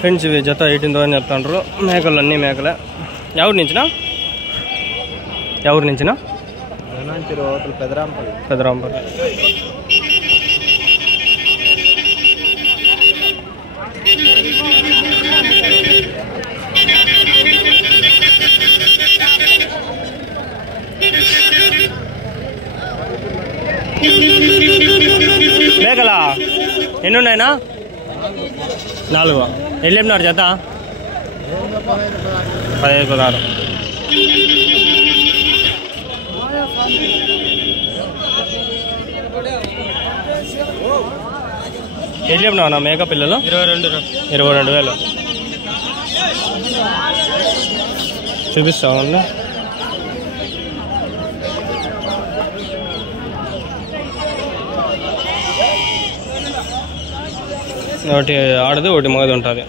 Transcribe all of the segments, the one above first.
Friends ఇవి జత 18,000 చెప్తాండ్రు. మేకలు అన్నీ మేకలే. ఎవరి నుంచినా పెదరాంపల్లి. మేకలా ఎన్ని ఉన్నాయినా? 4. ఎన్ని చెప్పినారు జత? 15-16. ఎన్ని చెప్పినావు మేక పిల్లలు? 22,000. చూపిస్తామండి. ఒకటి ఆడది ఒకటి మగది ఉంటుంది.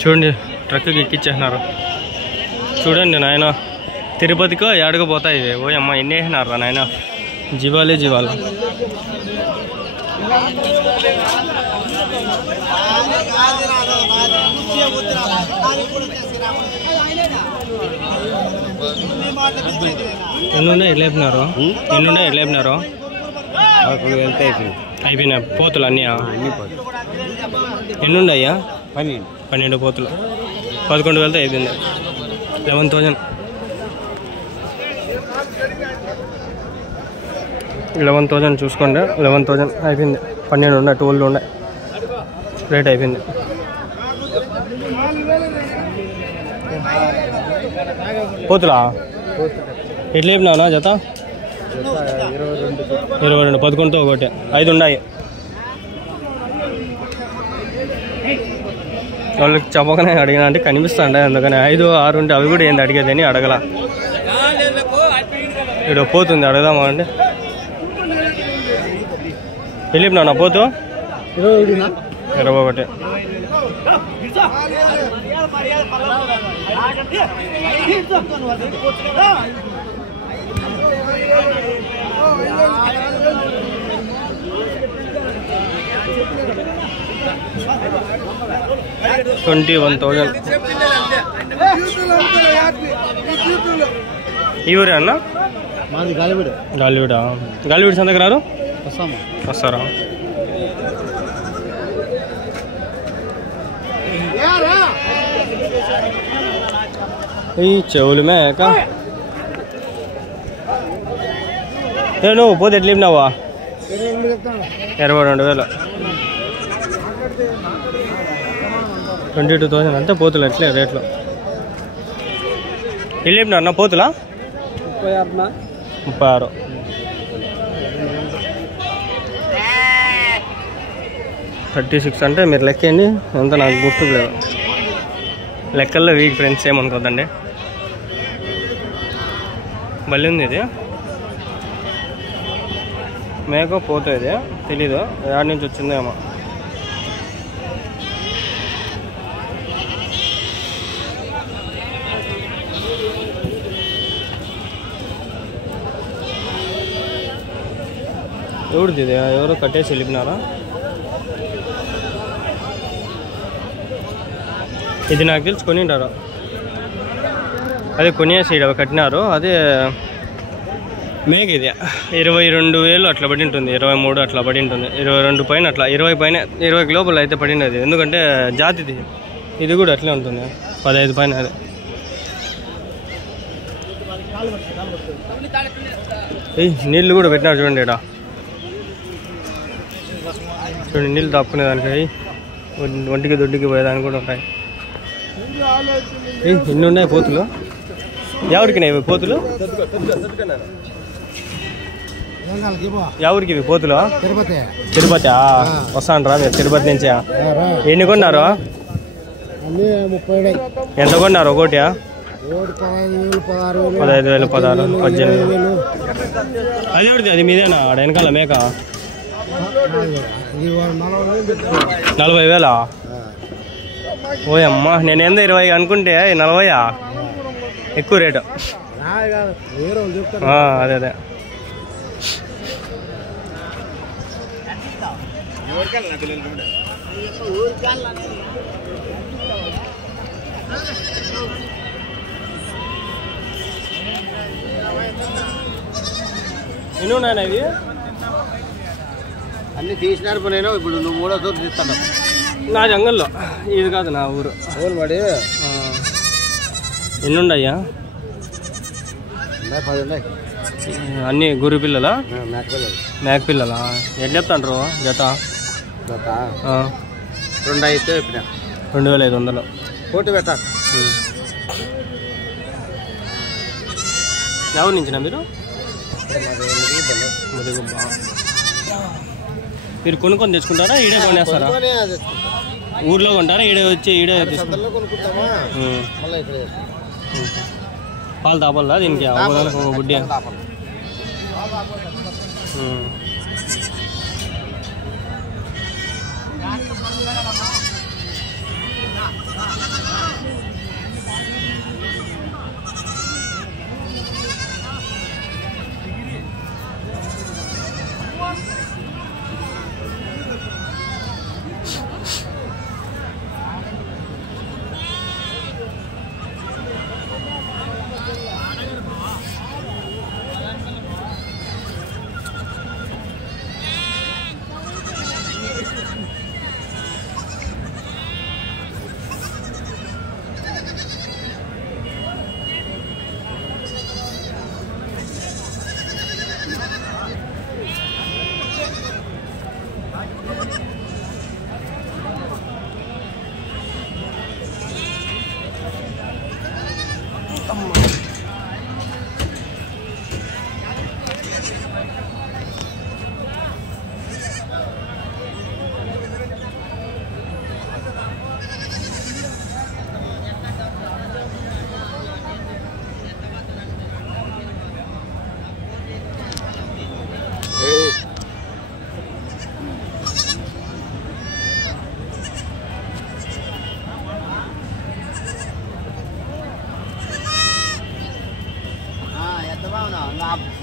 చూడండి ట్రక్కి ఎక్కిచ్చేసినారు. చూడండి నాయన, తిరుపతికో ఏడకు పోతాయి ఇవి. ఓ అమ్మ ఎన్ని వేసినారు నాయన. జీవాలే జీవాలు. ఎన్నుండే ఎట్లేపినారు? అయిపోయినా పోతులు అన్నీ? ఎన్నుండయ్యా? 12 పోతులు. 11,000 అయిపోయింది. 11,000. 11,000 చూసుకోండి. 11,000 అయిపోయింది. 12 ఉండే 12 ఉండే రేట్ అయిపోయింది. పోతులా ఎట్లా చెప్పినావునా జత? 22. 11తో ఒకటి 5 ఉన్నాయి. వాళ్ళకి చెప్పకనే అడిగినా అంటే కనిపిస్తాండే, అందుకని 5, 6 ఉంటే అవి కూడా ఏంది అడిగేదని అడగల. ఇక్కడ పోతుంది, అడగదామా అండి. వెళ్ళిపోయినా నా పోతు? 21. $21,000. ఈ ఊరే అన్న? గాలివీడా. గాలివీడి సంతకు రారు? వస్తారా? ఈ చెవులు మేక. నువ్వు పోతే ఎట్లా ఇప్పినావా? 22,000. 22,000 అంతే పోతులు. ఎట్లే రేట్లు ఎల్లు చెప్పినారు నా పోతులా? 36. 36 అంటే మీరు లెక్కండి ఎంత, నాకు గుర్తుకు లేదు. లెక్కల్లో వీక్ ఫ్రెండ్స్ ఏమనుకోద్దండి. మళ్ళీ ఉంది ఇది మేక పోతుంది, తెలీదు ఎక్కడి నుంచి వచ్చిందేమో. ఎవరిది ఇది? ఎవరో కట్టేసి వెళ్ళిపోయినారా? ఇది నాకు తెలిసి కొనింటారు. అదే కొనేసి అవి కట్టినారు. అదే మేక ఇది 22,000 అట్లా పడి ఉంటుంది. 23 అట్లా పడి ఉంటుంది. 22 పైన అట్లా 20 పైన 20 లోపల అయితే పడినది. ఎందుకంటే జాతిది. ఇది కూడా అట్లే ఉంటుంది 15 పైన. అదే నీళ్ళు కూడా పెట్టినారు చూడండి. ఇక్కడ చూడండి నీళ్ళు తాపుకునేదానికి, ఒంటికి దొడ్డికి పోయేదానికి కూడా ఉంటాయి. ఎన్ని ఉన్నాయి పోతులు? ఎవరికి ఇవి పోతులు? ఎవరికి ఇవి పోతులు? తిరుపతి. వస్తాండ్రా మీరు తిరుపతి నుంచి? ఎన్ని కొన్నారు? ఎంత కొన్నారు ఒకటి? 15,000, 16, 18. అది ఎవరిది? అది మీదేనా? ఆడ వెనకాల మేక 40,000? ఓయమ్మా, నేనేందో 20 అనుకుంటే 40? ఎక్కువ రేటు. అదే అదే. ఎన్ని ఉన్నాయన్నా ఇవి? అన్ని తీసినారు. నేను ఇప్పుడు నువ్వు 3వ తూరు తీస్తాను. నా జంగల్లో, ఇది కాదు నా ఊరు. ఊరు పడి ఎన్ని ఉన్నాయా? 10 ఉన్నాయి. అన్ని గురి పిల్లలా? మేక పిల్లలా? ఎట్లా చెప్తాండ్రు జత? 2 అయితే చెప్పిన 2,500 కోటి పెట్టాలి. ఎవరి నుంచినా మీరు? ముదిగుబ్బ. మీరు కొనుక్కొని తెచ్చుకుంటారా? ఈడే కొనేస్తారా? ఊర్లో కొంటారా? ఈడే వచ్చి ఈడే పాలు తాపాలా దీనికి? ఒక గుడ్డి.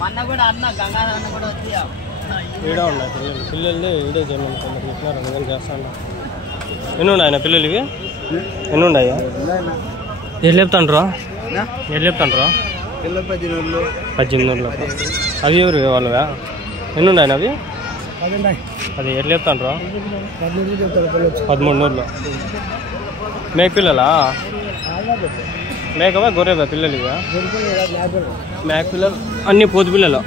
మొన్న కూడా అన్న గంగాధర్ అన్న కూడా వచ్చి ఈడ ఉన్నాయి పిల్లలు ఈడే చేయమని కొందరు చెప్పినారు. అందుకని చేస్తాను. ఎన్ని ఉన్నాయన్న పిల్లలు ఇవి? ఎన్ని ఉన్నాయా? ఎట్లా చెప్తాండ్రా? ఎట్లా చెప్తాండ్రా? 18,000. అవి ఎవరు వాళ్ళవా? ఎన్ని ఉన్నాయన్న అవి? 10. ఎట్లా చెప్తాండ్రా? 13,000. మేక పిల్లలా? మేకవా గొర్రెవా పిల్లలు ఇవా? మేక పిల్లలు అన్ని పోతు పిల్లలు.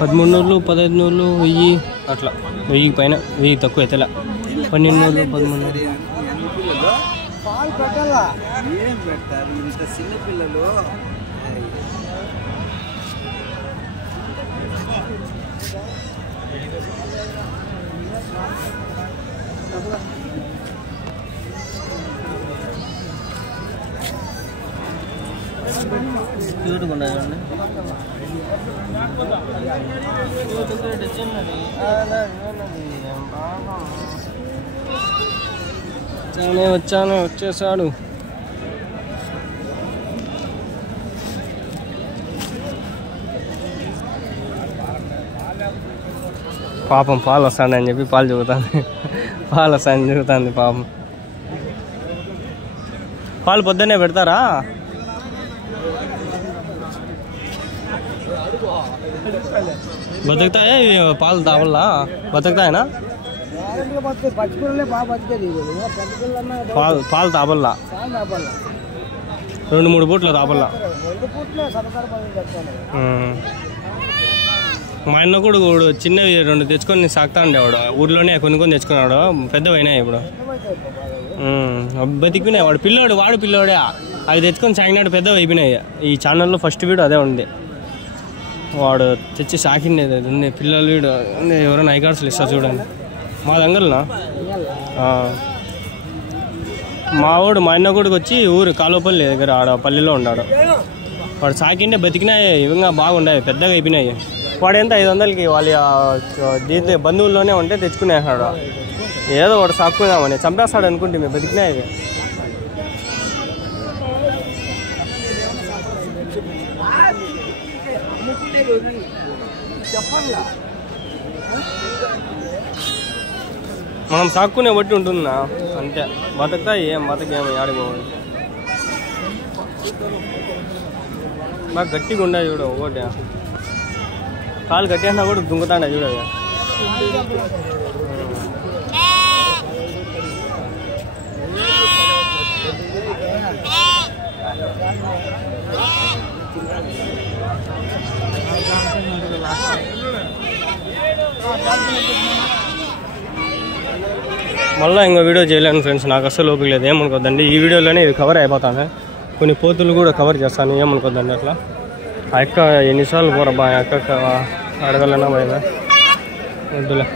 $13,000, $15,000, 1000 అట్లా. 1000 పైన, 1000 తక్కువ అయితే 12,000, 13,000. పాలు పెట్టాలా? ఏం పెడతారు ఇంత చిన్న పిల్లలు? చూడకుండా వచ్చేసాడు. పాపం పాలు వస్తాడని చెప్పి పాలు చెబుతాను. పాలు వస్తాయని చెబుతుంది పాపం. పాలు పొద్దున్నే పెడతారా? బతుకుతాయా పాలు తావల్లా? బతుకుతాయనా? పాలు తాపల్లా? 2-3 పూట్లు తాపల్లా. మా అన్న కూడా చిన్నవి 2 తెచ్చుకొని సాగుతా ఉండేవాడు. ఊర్లోనే కొనుక్కొని తెచ్చుకున్నాడు. పెద్దవైనాయి ఇప్పుడు. బతికినాయి. వాడు పిల్లోడు, వాడు పిల్లోడే. అవి తెచ్చుకొని సాగినాడు పెద్దవి అయిపోయినాయి. ఈ ఛానల్లో ఫస్ట్ వీడియో అదే ఉంది. వాడు తెచ్చి సాకిండేది అది ఉంది. పిల్లలు వీడు ఎవరైనా ఐకార్డ్స్లు ఇస్తారు చూడండి. మా దగ్గరనా మా వాడు మా అన్న కొడుకు వచ్చి ఊరు కాలువపల్లి దగ్గర ఆడ పల్లెలో ఉన్నాడు. వాడు సాకిండే బతికినాయి. ఇవంగా బాగుండాయి, పెద్దగా అయిపోయినాయి. వాడు ఎంత 500కి వాళ్ళ దీంట్లో బంధువుల్లోనే ఉంటే తెచ్చుకునేసాడు. ఏదో వాడు సాక్కుదామని చంపేస్తాడు అనుకుంటే మేము బతికినాయి. మనం సాక్కునే బట్టి ఉంటుందా అంతే. బతకతా ఏం బతకేమో ఆడిపోవాలి. బాగా గట్టిగా ఉండాలి చూడ. ఒకటి కాలు కట్టేసినా కూడా దుంకుతాండే చూడగా. మళ్ళీ ఇంకో వీడియో చేయలేను ఫ్రెండ్స్, నాకు అస్సలు ఓపిక లేదు. ఏమనుకోద్దండి, ఈ వీడియోలోనే ఇవి కవర్ అయిపోతాను. కొన్ని పోతులు కూడా కవర్ చేస్తాను, ఏమనుకోద్దండి. అట్లా ఆ అక్క ఎన్నిసార్లు పోరబ్బా ఆ అక్క అడగలన్నా భయమే వద్దులే.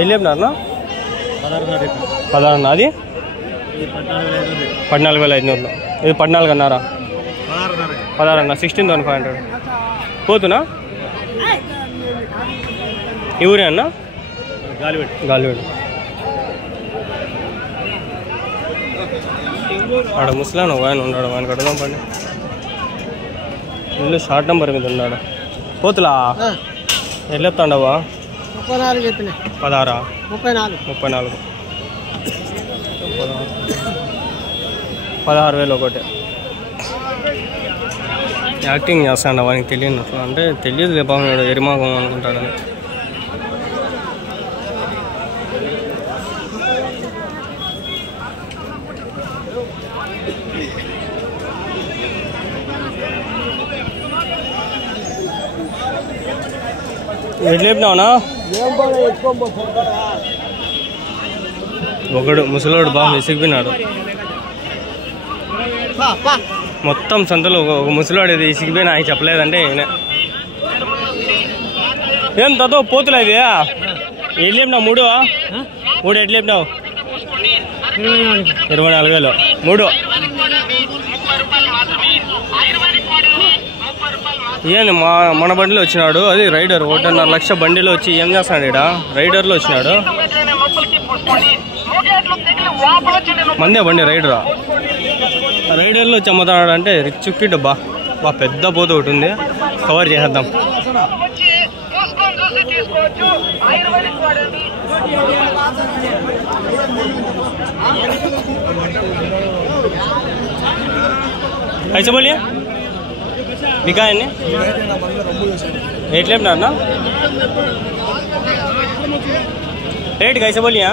ఏం లేపినారనా? 16 అది 14,500. ఇది 14 అన్నారా? 16 అన్న. 16,500 పోతున్నా. ఈ ఊరే అన్న? గాలివేడు. ఆడ ముసలాను ఒక ఆయన ఉన్నాడు, ఆయన కడదాం పండి. ఇల్లు షార్ట్ నెంబర్ మీద ఉన్నాడు. పోతులా ఎట్లా చెప్తాండవా? 16 34 16,000 ఒకటి. యాక్టింగ్ చేస్తాడు వానికి తెలియనట్లు. అంటే తెలియదు లేపాడు, ఎరిమాగం అనుకుంటాడని. ఎట్లా చెప్పినావునా? ఒకడు ముసలోడు బాగా విసిగిపోయినాడు. మొత్తం సంతలో ఒక ముసలోడు ఇది ఇసిగిపోయినా ఆయన చెప్పలేదంటే ఏం తతో పోతులే ఇది. ఎట్లా చెప్పినావు? 3 ఎట్లా చెప్పినావు? 24,000 3. ఏంది మన బండిలో వచ్చినాడు. అది రైడర్ 1.5 లక్ష బండిలో వచ్చి ఏం చేస్తున్నాడు? ఇక్కడ రైడర్లో వచ్చినాడు. మందే బండి రైడరా. రైడర్లో వచ్చి అమ్ముతున్నాడు అంటే రిచ్ కిడ్. బా పెద్ద పోత ఒకటి ఉంది, కవర్ చేసేద్దాం. कैसे बोलिए बिका है रेट लेना ना रेट कैसे बोलिए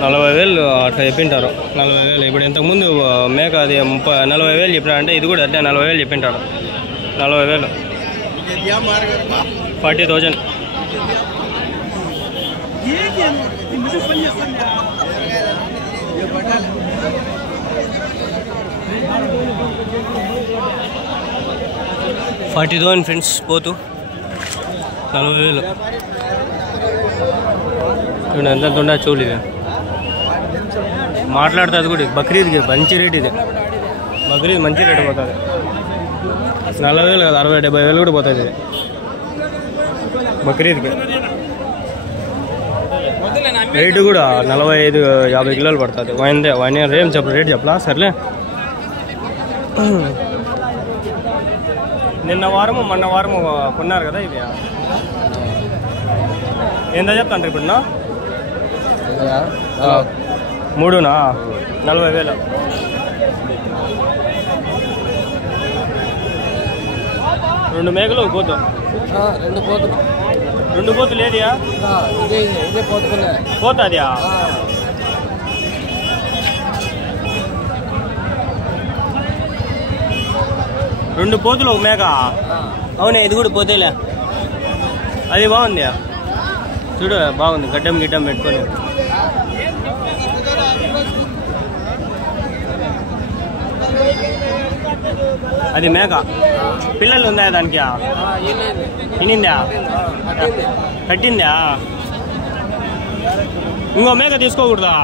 40,000 అట్లా చెప్పింటారు. 40,000 ఇప్పుడు ఇంతకుముందు మేక అది 40,000 చెప్పినారంటే ఇది కూడా అట్లా 40,000 చెప్పింటారు. 40,000 40,000 40,000 ఫ్రెండ్స్ పోతూ 40,000 చూడండి ఎంత ఉండా చూడు. ఇది మాట్లాడుతుంది కూడా. బక్రీద్కి మంచి రేట్ ఇది. బక్రీద్ మంచి రేట్ పోతుంది. 40,000 కదా 60,000-70,000 కూడా పోతుంది ఇది బక్రీద్కి. రేటు కూడా 45-50 కిలోలు పడుతుంది. వన్ ఇయర్ ఏం చెప్పు రేట్ చెప్పలా? సర్లే. నిన్న వారము మొన్న వారము కొన్నారు కదా ఇది. ఎంత చెప్తాను ఇప్పుడు? 3నా 40,000. రెండు మేకలు పోతు. రెండు పోతులు ఏదియా పోతాదియా? 2 పోతులు 1 మేక. అవునే, ఇది కూడా పోతేలే. అది బాగుంది చూడు, బాగుంది. గడ్డం గిడ్డం పెట్టుకొని. అది మేక. పిల్లలు ఉందా దానికి? తినిందా? కట్టిందా? ఇంకో మేక తీసుకోకూడదా?